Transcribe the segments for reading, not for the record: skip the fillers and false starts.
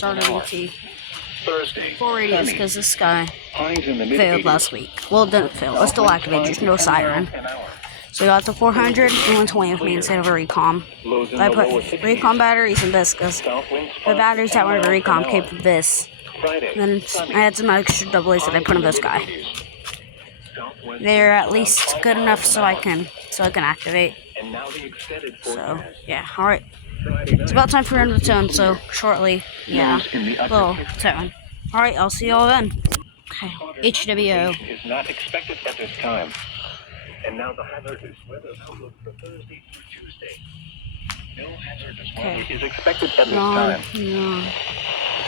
this RWT. Thursday. 4 radios because this guy Highs in the failed last week. Well, it didn't fail. It's still activated, just no siren. So we got the 400 and 120 with me instead of a recom. I put recom batteries in this because the batteries that were in the recom came from this. And then I had some extra AA's that I put in this guy. They're at least good enough so I can activate. So yeah, alright. It's about time for end of the tone, so shortly, yeah, little tone. Alright, I'll see y'all then. Okay, HWO. Is not expected at this time. And now the hazardous weather outlook for Thursday through Tuesday. No hazardous weather is expected at this time. No.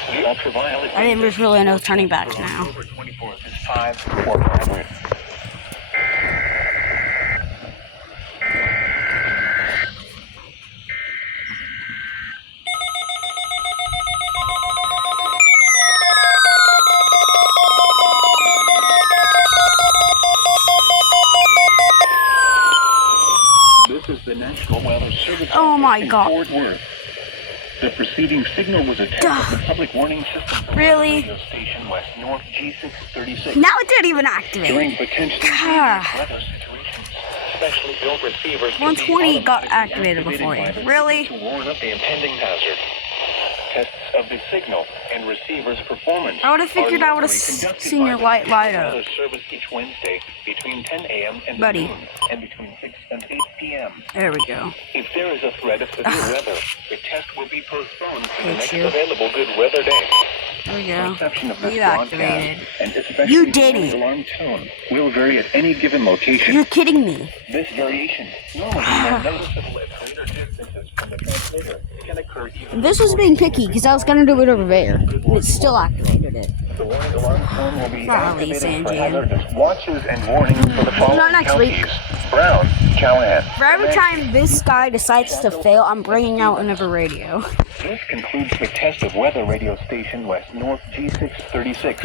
The ultraviolet. I didn't really know turning back now. October 24th is 5 or 5. This is the National Weather Service. Oh my God. Fort Worth. The preceding signal was a test of the public warning system. Really? Radio station West North G636. Now it didn't even activate. During potentially dangerous weather situations, specially built receivers can be 120 got automatically activated before you. by the Really? to warn of the impending hazard. Tests of the signal and receiver's performance. I would have figured I would have seen your light light up. Weather service each Wednesday between 10 a.m. and Buddy. noon, and between 6 and 8 p.m. There we go. If there is a threat of severe weather, the test will be postponed to the Thank next you. available good weather day. There we go. Reception of this You broadcast, activated. and especially You did the it. alarm tone, will vary at any given location. You're kidding me. This variation, normally more noticeable at greater distances from the transmitter, can occur even. This was being picky because I was gonna do it over there. And it still activated it. The warning alarm tone will be Golly, activated for Sanjay. hazardous watches and warnings for the following Not next week. counties: Brown, Callahan. For every time this guy decides to fail, I'm bringing out another radio. This concludes the test of weather radio station West North G636.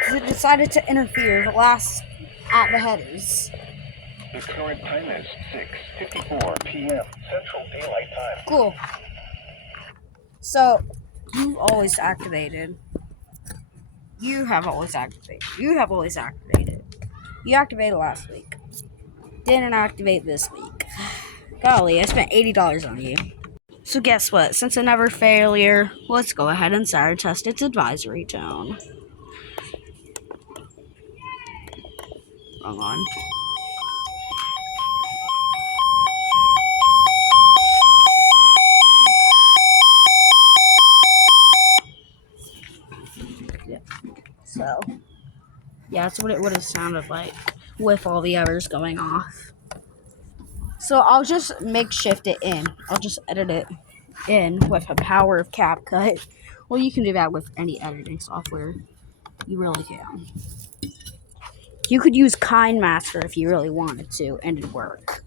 Because it decided to interfere the last at the headers. The current time is 6:54 p.m. Central Daylight Time. Cool. So, you always activated. You have always activated. You have always activated. You activated last week. Didn't activate this week. Golly, I spent $80 on you. So guess what? Since another failure, let's go ahead and siren test its advisory tone. Wrong one. So, yeah, that's what it would have sounded like with all the others going off. So I'll just makeshift it in. I'll just edit it in with the power of CapCut. Well, you can do that with any editing software. You really can. You could use KineMaster if you really wanted to, and it'd work.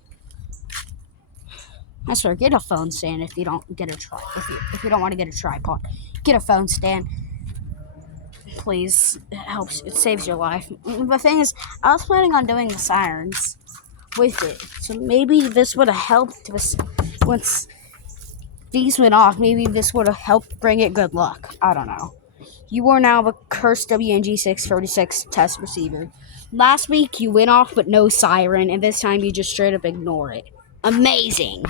I swear, get a phone stand if you don't get a if you don't want to get a tripod. Get a phone stand. Please, it helps. It saves your life. The thing is, I was planning on doing the sirens with it, so maybe this would have helped. Once these went off, maybe this would have helped bring it good luck. I don't know. You are now the cursed WNG636 test receiver. Last week you went off with no siren, and this time you just straight up ignore it. Amazing.